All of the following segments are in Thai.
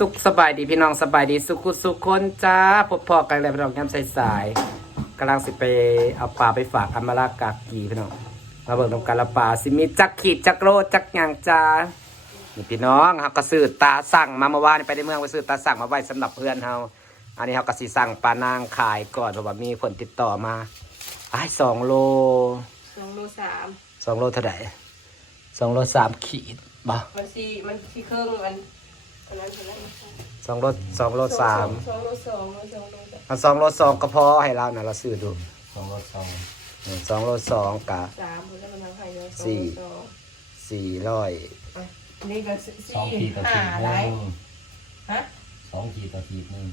สุขสบายดีพี่น้องสบายดีสุขุสุขคนจ้าพบพอกันแล้วพี่น้องย้ำสายๆกำลังสิไปเอาปลาไปฝากอมรากากีพี่น้องมาเบิ่งนำกันละปลาสิมีจักขีดจักโลจักหยางจ้านี่พี่น้องเขาก็ซื้อตาสั่งมาเมื่อวานนี้ไปในเมืองไปซื้อตาสั่งมาไว้สำหรับเพื่อนเฮาอันนี้เขาก็สิสั่งปลานางขายก่อนเพราะว่ามีคนติดต่อมาไอ้ายสองโลสองโลสามสองโลเท่าไหร่สองโลสามขีดบ่มันสี่มันสี่ครึ่งมัน อันนั้นเท่าไหร่สองโลสองโลสามสองโลสองสองโลสองเอาสองโลสองก็พอให้เรานะเราซื้อดูสองรถสองอืมสองโลสองกะ สามคนแล้วมันทำให้เนาะสี่ สองสี่ร้อยนี่ก็สี่สองขีดต่อห้าขีดหไรนึ่งฮะสองขีดต่อขีดหนึ่ง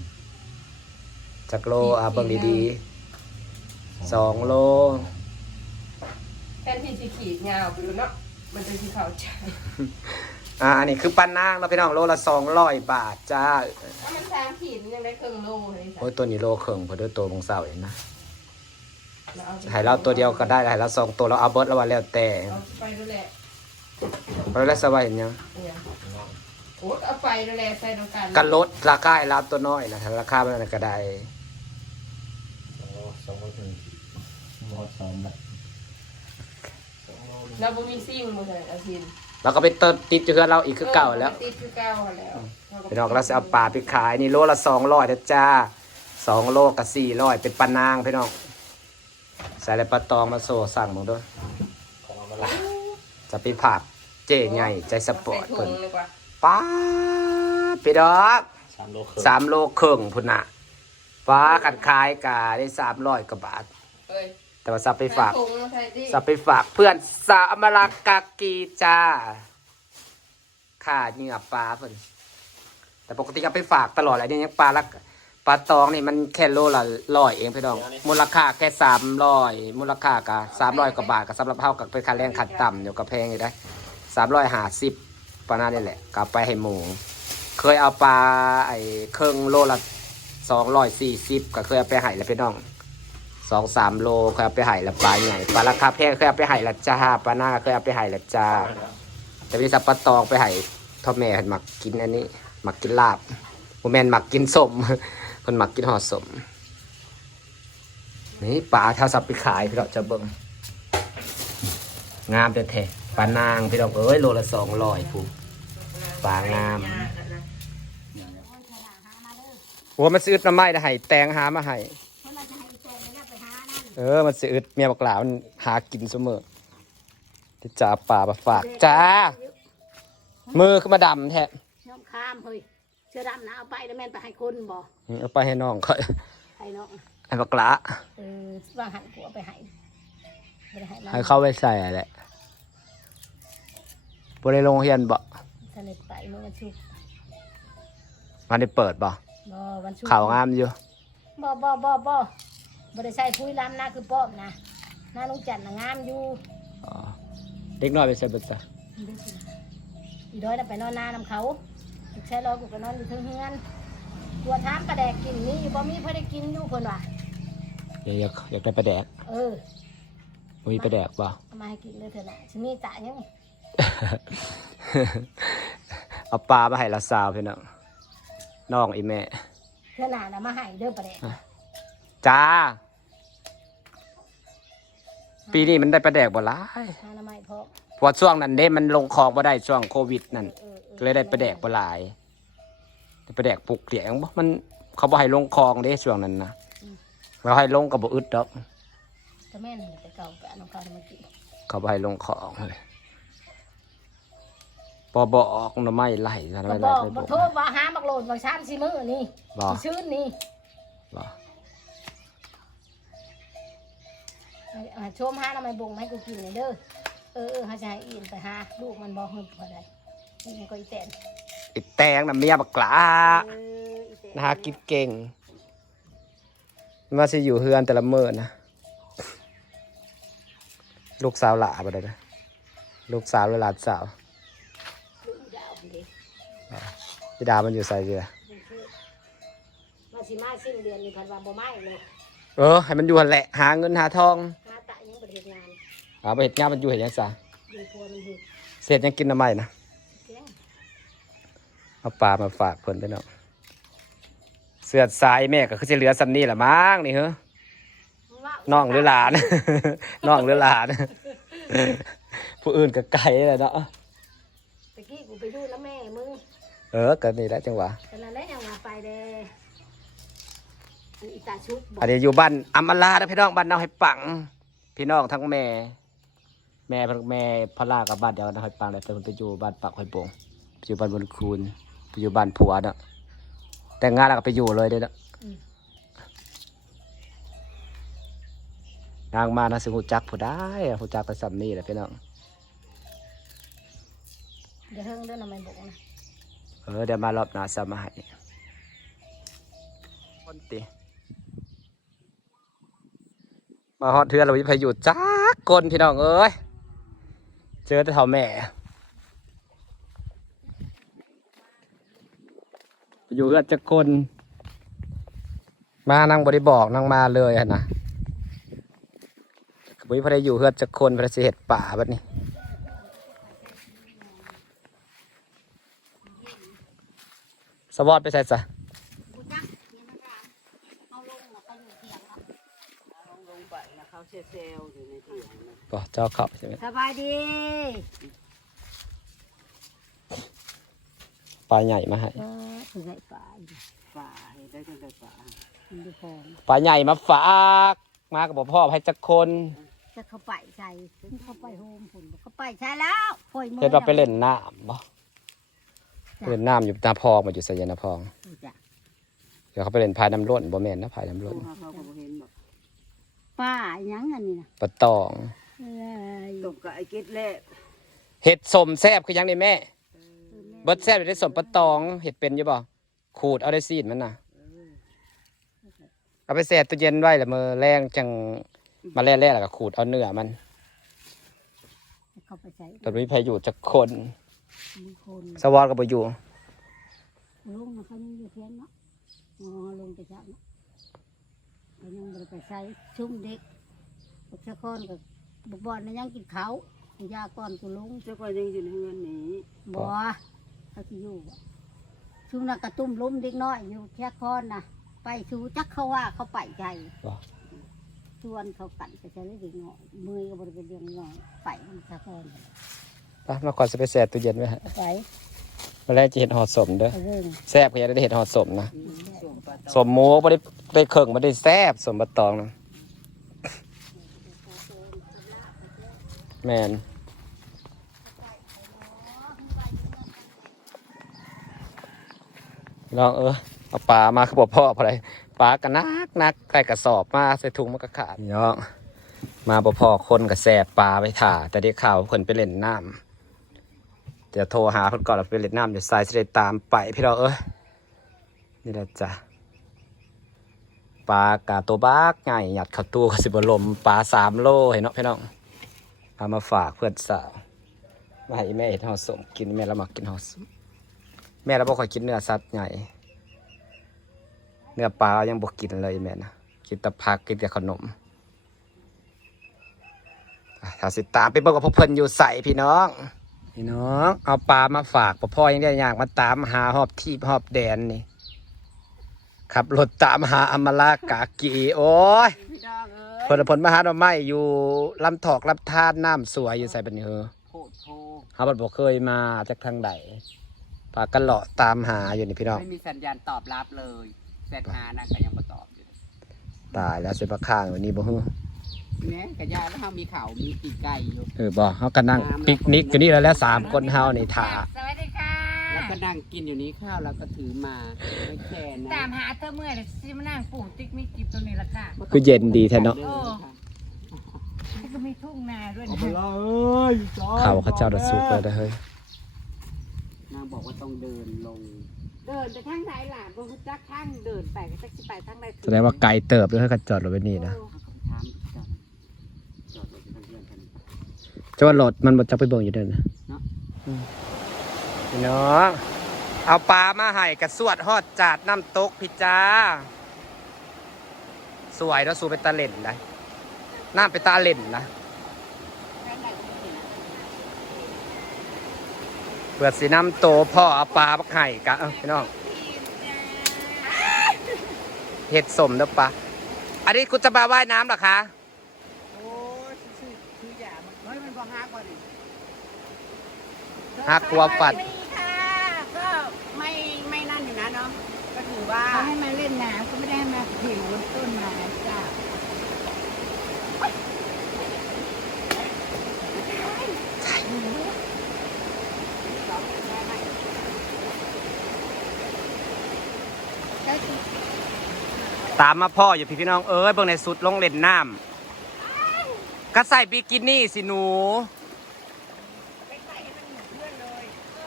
จักโลอะเบิ่งดีๆสองโลแทนที่จะขีดยาวไปดูเนาะมันจะที่เขาใจ อ่าอันนี้คือปันนางเราะพี่น้องโลละสองร้อยบาทจ้าถ้ามันสามขีดมันยังได้ครึ่งโลเลยโอ้ยตัวนี้โลเข่งเพอด้วยตัวของเสาเองนะเอาไปให้เราตัวเดียวก็ได้ให้เราสองตัวเราเอาเบิร์ดแล้ววันแล้วแต่เอาไปดูแหละเพราะแล้วสบายเห็นยังเนี่ยโอ้เอาไปดูแลใส่ตรงกันกันลดราคาให้เราตัวน้อยนะถ้าราคามันก็ได้สองรถสองรถหนึ่งขีดรถสองแบบเราบ่มีซิ่งบ่ใช่อาทิน เราก็ไปเติมติดเจือเราอีกคือเก่าแล้วติดคือเก่าแล้วพี่น้องเราจะเอาปลาไปขายนี่โลละสองร้อยนะจ้าสองโลกับสี่ร้อยเป็นปลานางพี่น้องใส่อะไรปลาตองมาโซสั่งมึงด้วยของเอามาละจะไปผักเจ๊ใหญ่ใจสปอร์ตใส่ถุเพิ่นงเลยกว่าป้าดพี่ดอกสามโลครึ่งสามโลครึ่งพุ่นน่ะป้ากันขายกาได้สามร้อยกว่าบาทเอ้ย แต่ว่าสับไปฝากใส่ถุงใส่ดิสับไปฝากเพื่อนสาวอมรากากีจ้าค่าเหงื่อปลาเพิ่นแต่ปกติก็ไปฝากตลอดอะไรเนี่ยยังปลาละปลาตองนี่มันแค่โลละร้อยเองพี่น้อง มูลค่าแค่สามร้อยมูลค่ากะสามร้อยกว่าบาทกับสำหรับเท่ากับเป็นค่าแรงขัดต่ำอยู่กับแพงอยู่ได้สามร้อยห้าสิบประมาณนี้แหละกลับไปให้หมูเคยเอาปลาไอ้เครื่องโลละสองร้อยสี่สิบก็เคยเอาไปให้แล้วพี่น้อง สองสามโลเคยเอาไปให้แล้วปลาใหญ่ปลาราคาแพงเคยเอาไปให้และจ้าปลาหน้าเคยเอาไปให้และจ้าแต่พี่สับปะตองไปให้ท่อแม่เพิ่นมักกินอันนี้มักกินลาบโมแมนมักกินสมเพิ่นมักกินห่อสมนี่ปลาถ้าสับไปขายพี่เราจะเบิ่งงามแท้ๆปลานางพี่เราเอ้ยโลละสองร้อยผู้ปลางามโอ้มันซื้อน้ำไม้ได้ให้แตงหามาให้ เออ มันซื้อเมียบอกหลามันหากินเสมอที่จ่าป่ามาฝากจ้า มือขึ้นมาดำแท้น้องข้ามเฮ้ยเสื้อดำนะเอาไปแล้วแม่นไปให้คนบ่เอาไปให้น้องเขาให้น้องให้บอกหลาเออว่าหันผัวไปให้ไม่ได้ให้มันให้เข้าไปใส่แหละบริโรงเรียนบ่ทะเลไปเมื่อวันศุกร์มันได้เปิดบ่บ่วันศุกร์ข่าวงามอยู่บ่บ่บ่บ่ บ่ได้ใส่พุ้ยล้ำนะคือป้อมนะหน้าลุงจันทร์น่ะงามอยู่อ๋อเด็กน้อยไปใส่เบิดจ้ะอีด้อยน่ะไปนอนนานำเขาอีกใช้รอกูก็นอนอยู่เทึงเฮือนตัวทามกระแดกกินนี่บ่มีเพื่อได้กินอยู่เพิ่นว่าอยากอยากอยากได้ปลาแดกเออบ่มีปลาแดกบ่ เอามาให้กินเลยเถอะนะฉันมีตะยัง เอาปลามาให้ละสาวพี่น้องน้องอีแม่เพื่อนหนาน่ะมาให้เด้อประแดกจ้า ปีนี้มันได้ปลาแดกบ่หลายหาหน้าไม้พอเพราะช่วงนั้นเด้มันลงคลองบ่ได้ช่วงโควิดนั่น เออเออก็เลยได้ปลาแดกบ่หลายแต่ปลาแดกปลูกเลี้ยงบ่มันเขาบ่ให้ลงคลองเด้ช่วงนั้นนะเราให้ลงก็บ่อึดดอก ก็แม่นนแต่เก่าไปเอาน้องเขามากินเขาบ่ให้ลงคลองเลยปอบอกหน่อไม้ไหลหน่อก็ไม้ไหบลอกไปบ่บอกโทษว่าหาบักโหลดบักชามสิมื้อนี่บ่ชื่นนี่บ่ อ่าชมหาทำไมบ่งมาให้กูกินหน่ยเด้อเออเออหาให้อินไปหาลูกมันบ่ฮึบบ่ได้นี่ก็อีแตนอีแตงน่ะเมียบักหลาเอออีแตนนะฮะกินเก่งมาสิอยู่เฮือนแต่ละเมื้อนะลูกสาวหลาบ่ได้นะลูกสาวหรือหลานสาวลูกยาวดิพี่ดามันอยู่ใส่เรือมาสิมาสิ้นเดือนนี่พันว่าบ่มาอีกเลยเออให้มันอยู่หั่นแหละหาเงินหาทองบ่ได้เฮ็ดงาน เอาไปเฮ็ดงานมันอยู่เฮ็ดหยังซะดีพัวมันเฮ็ดเสร็จยังกินน้ำใหม่นะแกงเอาเอาปลามาฝากเพิ่นไปเนาะเสื้อสายแม่ก็คือจะเหลือสำนี่แหละมั้งนี่เหรอน้องหรือหลาน น้องหรือหลาน ผู้อื่นก็ไกลเลยเนาะตะกี้กูไปอยู่แล้วแม่มึง เออก็นี่แหละจังหวะแต่ละแล้วยังมาไปเด้อันอีตาชุบบอกอันนี้อยู่บ้านอัมมาลานะพี่น้องบ้านนาให้ปัง พี่น้องทั้งแม่ แม่แม่พลากับบ้านเดียวนาให้ปังเลยแต่คนไปอยู่บ้านปักหอยโป่งไปอยู่บ้านบนคูนไปอยู่บ้านผัวเนาะแต่งงานแล้วก็ไปอยู่เลยเด้อเนาะนางมานะสิหูจักผู้ได้หูจักไปสัมนี่แหละพี่น้องเดี๋ยวเฮิงเด้อนะไม่บอกนะเออเดี๋ยวมารอบหน้าสมาให้คนติมาฮอดเทือนเราวิพายุจักคนพี่น้องเอ้ย เจอแต่เท่าแม่ อยู่เอื้อจักคน มานั่งบริบอกนั่งมาเลยอะนะบุญพระได้อยู่เฮือดจักคนพระสิเห็ดป่าแบบนี้สวอดไปใส่ซะ กูจักเนี่ยมันก็เอาลงแล้วก็อยู่เถียงครับ ล งไปนะเขาเซลล์อยู่ในที่ก็เจ้าขับใช่ไหมสบายดีปลาใหญ่มาให้เออถึงไอ้ป่าอยู่ป่าเห็นได้จังได้ป่ามันดูพองปลาใหญ่มาฝากมากับพ่อให้จักคนจะเข้าไปใส่เข้าไปโฮมฝุ่นเข้าไปใช่แล้วปล่อยมือเห็นว่าไปเล่นน้ำบ่ไปเล่นน้ำอยู่นาพองมาอยู่สยนาพอง จ้ะเดี๋ยวเขาไปเล่นพายน้ำล้นบ่แม่นนะพายน้ำล้น เขาก็บ่เห็นบอก ป้าหยังอันนี้นะปลาตองเอ้ยตกกับไอ้เก็ดแรกเห็ดสมแซบคือหยังนี่แม่เบิดแซบอยู่ได้สมปลาตอง เห็ดเป็นอยู่บ่ขูดเอาได้ซีดมันน่ะ เอาไปแช่ตู้เย็นไว้แล้วมือแรงจังมาแล่ๆแล้วก็ขูดเอาเนื้อมันเข้าไปใส่ตอนนี้พายุจักคนมีคนสวอดก็บ่อยู่ลุงเขายังอยู่เพียงเนาะอ๋อลงไปจับเนาะ เขายังบ่ได้ไปใส่ชุ่มเด็กบักสะคอนกับบุกบอลนะยังกินเขากูยาก่อนกูลุงเจ้าก็ยังอยู่ในเงินนี้บ่เขาสิอยู่บ่ชุ่มน่ะกระตุ้มล้มเด็กน้อยอยู่แค่คอนนะไปชูจักเขาว่าเขาไปใจบ่ชวนเขากันไปใช้เด็กน้อยมือก็บริเป็นเรื่องน้อยไปมันสะคอนไปมาก่อนจะไปแช่ตู้เย็นไว้ฮะไปมาแรกจะเห็ดหอดสมเด้อไปเรื่องแซ่บก็อยังได้เห็ดหอดสมนะส่งปลาต สมหมูไม่ได้ได้เข่งไม่ได้แซ่บสมบัตตองนะแมนลองเออเอาปลามาคือบพ่อพอไรปลากันนักนักใครกระสอบมาใส่ถุงมันก็ขาดนี่น้องมาบ่พอคนกับแสบปลาไปถ่า แต่ได้ข่าวว่าคนไปเล่นน้ำเดี๋ยวโทรหาคนก่อนเราไปเล่นน้ำเดี๋ยวสายจะได้ตามไปพี่เราเอ้ยนี่แหละจ้ะ ปลากาตัวบักไงหยัดเข้าตู้กับสิบลมปลาสามโลเห็นเนาะพี่น้องเอามาฝากเพื่อนสาวมาให้แม่เห็ดห่อสมกินแม่เรามากินห่อสมแม่เราบ่ค่อยกินเนื้อสัตว์ใหญ่เนื้อปลาเรายังบ่กินเลยแม่นะกินแต่ผักกินแต่ขนมถ้าสิตามไปบิ่งกับพวกเพิ่นอยู่ใส่พี่น้องพี่น้อง เอาปลามาฝากพ่อพ่อยังได้อยากมาตามหาหอบที่หอบแดนนี่ ขับรถตามหาอมรากากีโอ้ยพี่น้องเอ้ยผลผลมาหาดอกไม้อยู่ลำถอกลำธารน้ำสวยอยู่ใส่บัดนเฮอโพดโพเขาบัดบอกเคยมาจากทางใดพากันเลาะตามหาอยู่นี่พี่น้อง ไม่มีสัญญาณตอบรับเลยแซดหานั่นก็ยังมาตอบอยู่ตายแล้วเสียประข้างอยู่นี่บ่ฮู้เนี่ยกระยาแล้วเขามีเขามีปีกไก่อยู่ เออบ่เฮาก็นั่งปิกนิกอยู่นี่แล้วแหล้วสามคนเฮานี่ถ่าสวัสดีค่ะแล้ว ก็นั่งกินอยู่นี้ข้าวเราก็ถือมาไม่แค่นะตามหาเธอเมื่อไหร่ซิมานั่งปลูกติ๊กมีกิบตรงนี้ละค่ะ คือเย็นดีแท้เนาะแล้วก็มีทุ่งนาด้วยเอานะไปละเอ้ยจอยเขาเขาเจ้าดสุกเลยเด้อเฮ้ย นางบอกว่าต้องเดินลง เดินไปทางไหนล่ะบนจักทางเดินไปก็จะสิไปทางใดแสดงว่าไกลเติบเลยเขาจอดรถไว้นี่นะเขาก็ไปถามจอดจอดรถเป็นเพื่อนกัน จะว่ารถมันบ่จักไปเบิ่งอยู่เด้อนะ เนาะ อืม พี่น้องเอาปลามาให้กระสวดฮอดจาดน้ำตกพี่จ้า สวยแล้วสู้ไปตาเล่นได้น้ำไปตาเล่นนะเปิดสีน้ำโตพ่อเอาปลาบักไห่กะเอ้าพี่น้องเห็ดสมเด้อปะอันนี้คุณจะมาว่ายน้ำเหรอคะโอ้ยชื่อชื่ออย่ามันเฮ้ยมันบ่ฮักบ่นี่หักกลัวฟัด สวัสดีค่ะ ก็ไม่ไม่นั่นอยู่นะเนาะ ก็ถือ ว่า เขาให้มาเล่นน้ำก็ไม่ได้ให้มาผิวบนต้นไม้จ้าตามมาพ่ออยู่พี่พี่น้องเอ้ยเบิ่งในสุดลงเล่นน้ำก็ใส่บิกินี่สิหนู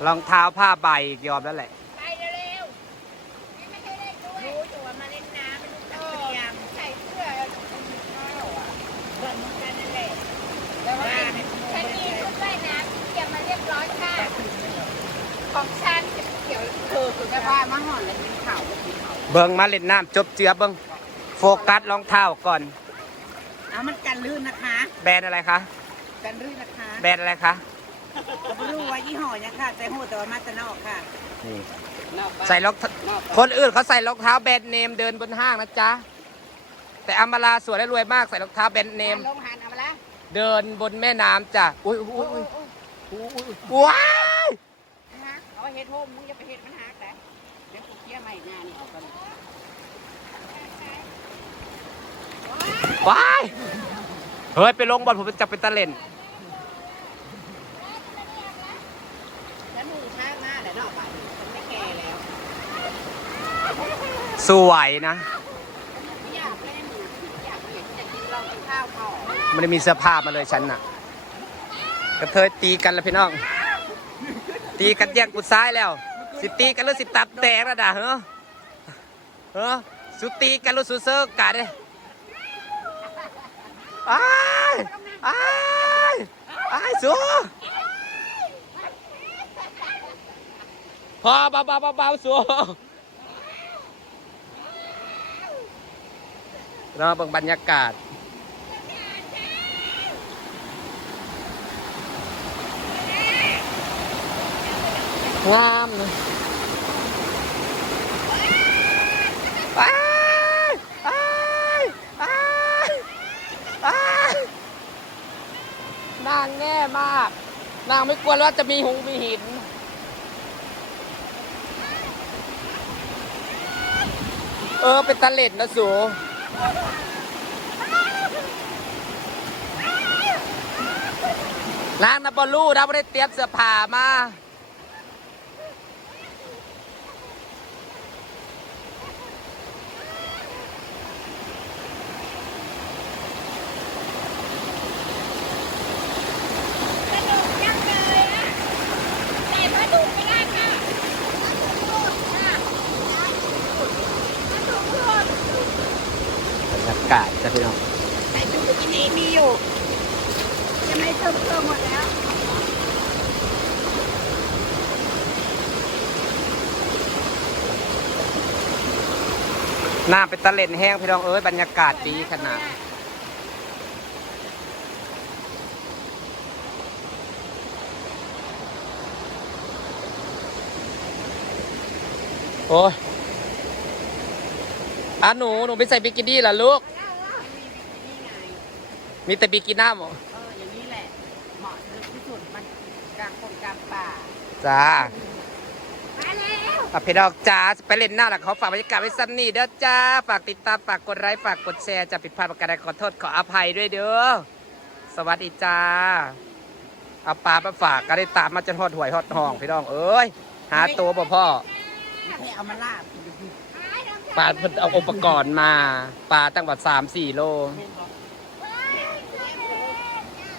รองเท้าผ้าใบอีกยอมแล้วแหละ ไปเร็วๆไม่เคยเล่นด้วยรู้อยู่ว่ามาเล่นน้ำเป็นลูกนักเรียนใส่เสื้อข้าวอะเหมือนกันนั่นแหละแต่ว่าฉันมีชุดว่ายน้ำที่เตรียมมาเรียบร้อยค่ะ ของฉันจะเกี่ยวคือคือแค่ ว่ามาห่อนแล้วกินข่าวก็กินข่าวเบิ่งมาเล่นน้ำจบเจือเบิ่งโฟกัสรองเท้าก่อนเอามันกันลื่นนะคะ แบรนด์อะไรคะ กันลื่นนะคะแบรนด์อะไรคะก็ไม่รู้ว่ายี่ห้อยังค่ะแต่หูแต่ว่ามาแตะนอกค่ะนี่นอกบ้านใส่รองเท้าคนอื่นเขาใส่รองเท้าแบรนด์เนมเดินบนห้างนะจ๊ะ แต่อัมมาลาสวยและรวยมากใส่รองเท้าแบรนด์เนม ลงหันเอามาละเดินบนแม่น้ำจ้ะ อุ้ยอุ้ยอุ้ยอุ้ยอุ้ยว้าย นะฮะเอาเฮ็ดโฮมมึงอย่าไปเฮ็ดมันหักแต่เดี๋ยว กูเคลียร์ใหม่งานนี่ออกกันว้ายเฮ้ย ไปลงบอลผมจะเป็นตะเล่นแล้วมือชากหน้าแหละเนาะไปมันไม่แก่แล้วสวยนะไม่อยากเล่นไม่อยากเห็นอยากกินเรากินข้าวก่อนมันได้มีเสื้อผ้ามาเลยฉันน่ะกระเทยตีกันแล้วพี่น้อง ตีกันแย่งกูซ้ายแล้ว สิตีกันหรือสิตับแตกแล้วด่าเหรอเฮ้อสุตีกันหรือสุเซอร์กัดเลยอ้ายอ้ายอ้ายสูพอเบาเบาเบาเบาสูเราเบิ่งบรรยากาศงามเลยอ้ายอ้ายอ้ายอ้าย นางแง่มาก นางไม่กลัวว่าจะมีหงมีหิน เออ เป็นตะเล็ดนะสูนางนับอลูนะไม่ได้เตรียมเสื้อผ้ามา สนุกจังเลยอะแต่พระดูไม่ได้ค่ะค่ะสนุกสุด บรรยากาศจ้ะพี่น้องแต่ดูที่นี่มีอยู่จะไม่เติมเติมหมดแล้วหน้าเป็นตะเล่นแห้งพี่น้องเอ้ยบรรยากาศดีขนาดโอ้ยอะหนู หนูไปใส่บิกินี่เหรอลูกนี่ไง มีแต่บิกิน่าหมอเอออย่างนี้แหละเหมาะที่สุดมันกลางคนกลางป่าจ้ามาแล้วอะพี่ดอกจ้าไปเล่นหน้าหลักเขาฝากบรรยากาศไว้ซ้ำนี่เด้อจ้า ฝากติดตาม ฝากกดไลค์ฝากกดแชร์จะผิดพลาดประการใดขอโทษขออภัยด้วยเด้อสวัสดีจ้าเอาปลามาฝากก็ได้ตามมาจนหอดหวยหอดห้องพี่น้องเอ้ยหาตัวบ่พ่อให้เอามาลาบปลาเพิ่นเอาอุปกรณ์มาปลาตั้งแบบสามสี่โล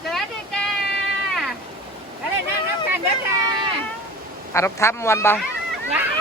เสือดีจ้าแล้วเลยนั่งนับกันเด้ อารมณ์ทำวันบ่ว้าย